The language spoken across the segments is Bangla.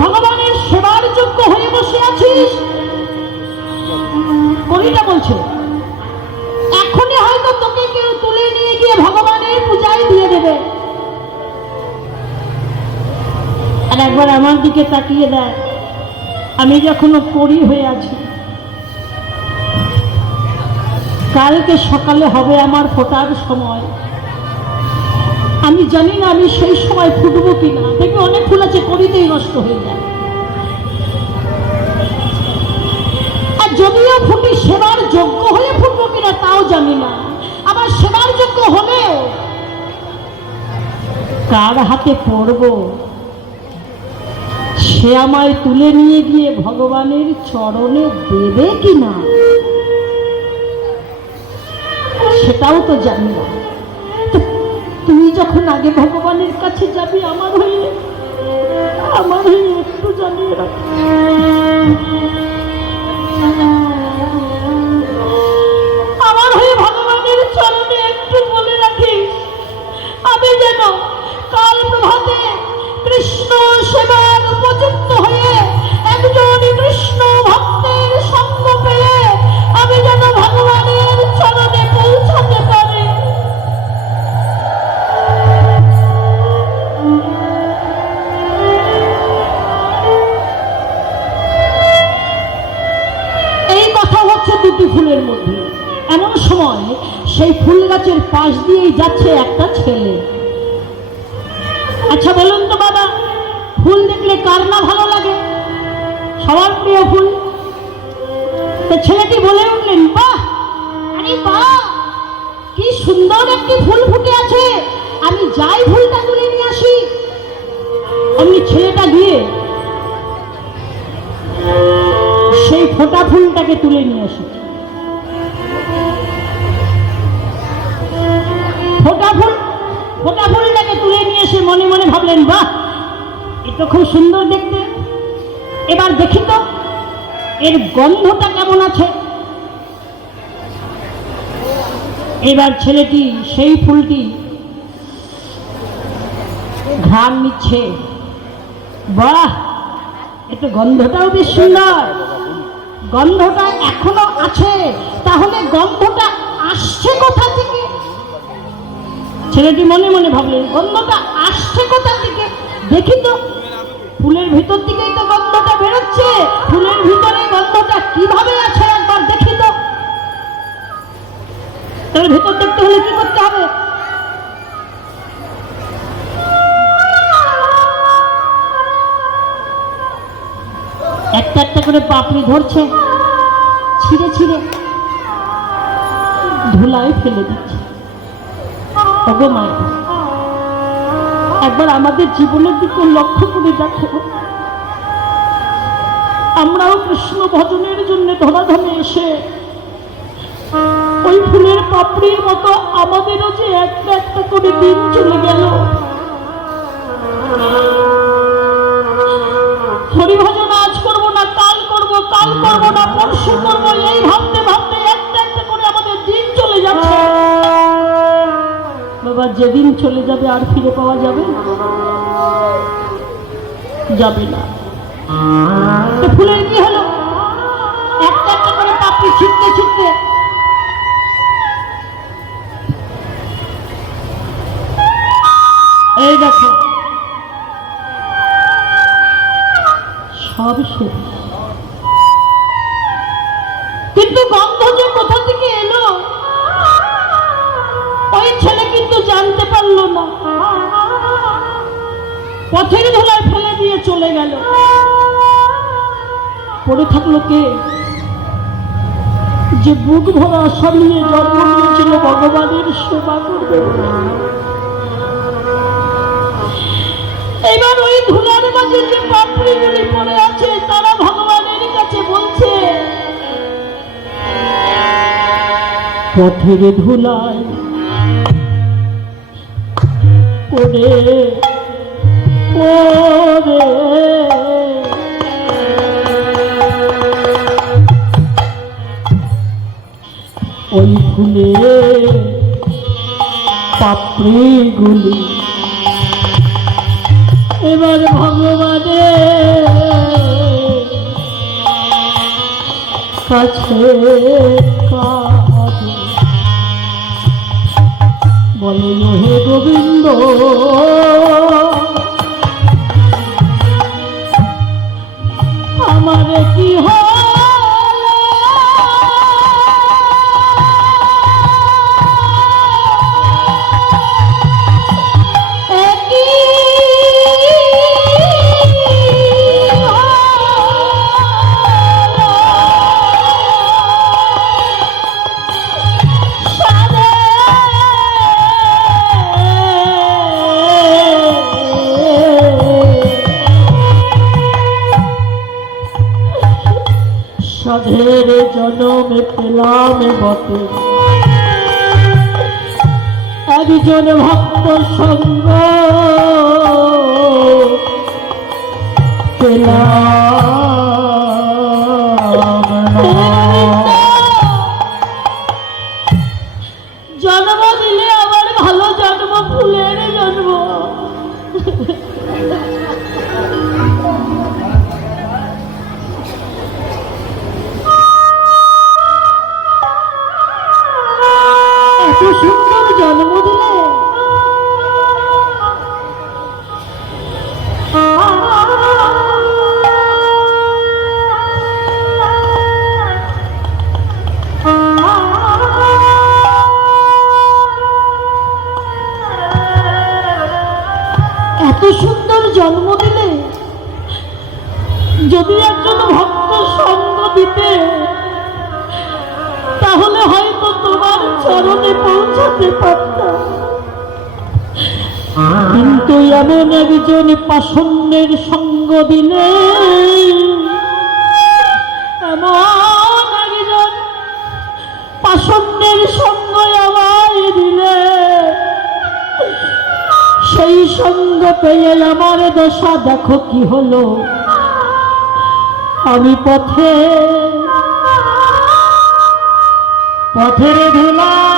ভগবানের সেবার যোগ্য হয়ে বসে আছিস? কলিটা বলছে, এখনই হয়তো তোকে কেউ তুলে নিয়ে গিয়ে ভগবানের পূজায় দিয়ে দেবে। আর একবার আমার দিকে তাকিয়ে দেয় আমি যখনও করি হয়ে আছি, কালকে সকালে হবে আমার ফোটার সময়। আমি জানি না আমি সেই সময় ফুটবো কিনা। দেখবে অনেক ফুল আছে করিতেই নষ্ট হয়ে যায়। আর যদিও ফুটি সেবার যোগ্য হয়ে ফুটবো কিনা তাও জানি না। আবার সেবার যোগ্য হলেও কার হাতে পড়ব? সে আমায় তুলে নিয়ে গিয়ে ভগবানের চরণে দেবে কিনা? সেটাও তো জানি না। যখন আগে ভগবানের কাছে যাবি, আমার হয়ে আমার হয়ে একটু জানিয়ে রাখি। কৃষ্ণ সেবার উপযুক্ত হয়ে একজন কৃষ্ণ এমন সময় সেই ফুল গাছের পাশ দিয়েই যাচ্ছে একটা ছেলে। আচ্ছা বলুন তো বাবা, ফুল দেখলে কার না ভালো লাগে? সবার প্রিয় ফুল। ছেলেটি বলে উঠলেন, বাহ, আরে বাহ, কি সুন্দর একটি ফুল ফুটে আছে। আমি যাই ফুলটা তুলে নিয়ে আসি। অমনি ছেলেটা গিয়ে সেই ফোটা ফুলটাকে তুলে নিয়ে আসি। ফোটা ফুল ফোটা ফুলটাকে তুলে নিয়ে এসে মনে মনে ভাবলেন, বাহ, এ খুব সুন্দর দেখতে। এবার দেখি তো, এর গন্ধটা কেমন আছে? এবার ছেলেটি সেই ফুলটি ঘ্রাণ নিচ্ছে। বাহ একটু গন্ধটাও বেশ সুন্দর। গন্ধটা এখনও আছে। তাহলে গন্ধটা আসছে কোথা ছেলেটি মনে মনে ভাবলেন গন্ধটা আসছে কোথা থেকে? দেখি তো, ফুলের ভিতর থেকেই তো গন্ধটা বেরোচ্ছে। ফুলের ভিতরে গন্ধটা কীভাবে আছে একবার দেখি তো। তাহলে ভেতর দেখতে হলে কি করতে হবে? একটা একটা করে পাপড়ি ধরছে, ছিঁড়ে ছিঁড়ে ধুলায় ফেলে দিচ্ছে। ওগো মায়ের একবার আমাদের জীবনের দিকে লক্ষ্য করে দেখো। আমরাও কৃষ্ণ ভজনের জন্য ধরাধামে এসে ওই ফুলের পাপড়ির মতো আমাদেরও যে একটা একটা করে দিন চলে গেল। হরিভজন আজ করব না, কাল করব কাল করব না, পরশু করব, এই যেদিন চলে যাবে আর ফিরে পাওয়া যাবে? যাবে না। ফুলের কি হলো? একটা একটা করে পাপড়ি এই দেখো। সব কিন্তু গন্ধ যে কোথা থেকে এলো? ওই ছেলে কিন্তু জানতে পারল না। পথের ধুলায় ফেলে দিয়ে চলে গেল। পড়ে থাকল কে? যে বুক ভরা আশা নিয়ে জন্ম নিয়েছিল ভগবানের সেবা করবে। এবার ওই ধুলার মাঝে যে পাপড়িগুলি পড়ে আছে, তারা ভগবানের কাছে বলছে, পথের ধুলায় ওরে ওরে ওই ফুলে পাপড়িগুলি এবার ভগবানে কাছে বলে হে গোবিন্দ। আমার কি সাধের জনমে পেলাম বটে। একজন ভক্ত সঙ্গ জন্ম এত সুন্দর জন্ম দিলে এত সুন্দর জন্ম দিলে যদি একজন ভক্ত সঙ্গ দিতে, তাহলে হয়তো তোমার চরণে পৌঁছাতে পারতাম। কিন্তু এমন একজন পাষণ্যের সঙ্গ দিলে, এমন একজন পাষণ্যের সঙ্গ আমায় দিলে, সেই সঙ্গ পেয়ে আমার দশা দেখো কি হলো। আমি পথে পথের ধুলা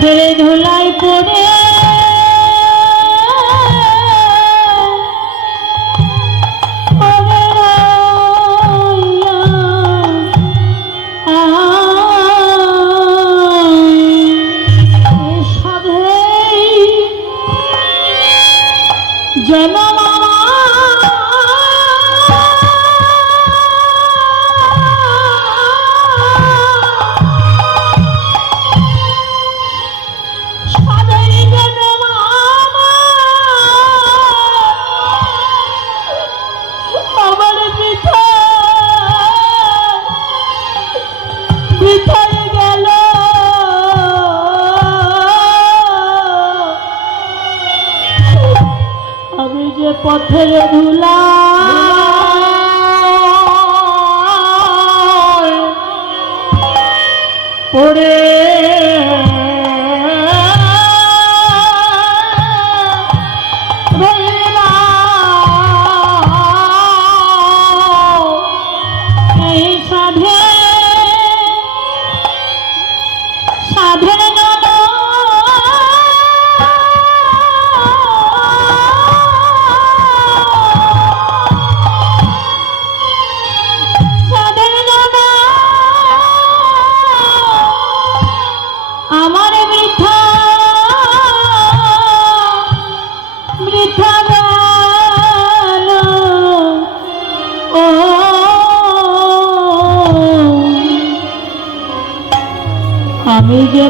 পথের ধুলায় পড়ে। পড়ে পথের ধুলা। পড়ে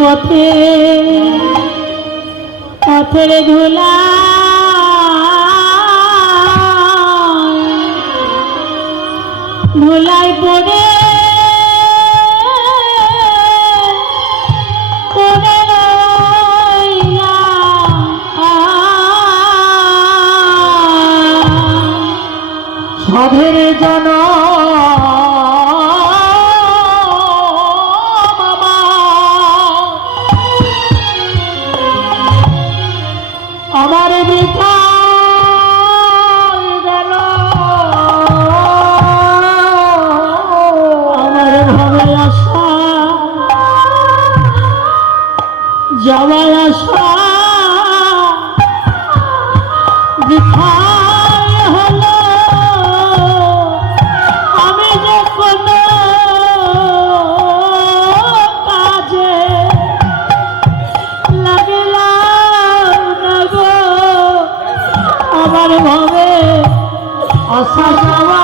পথে পথের ধুলা আসা যাওয়া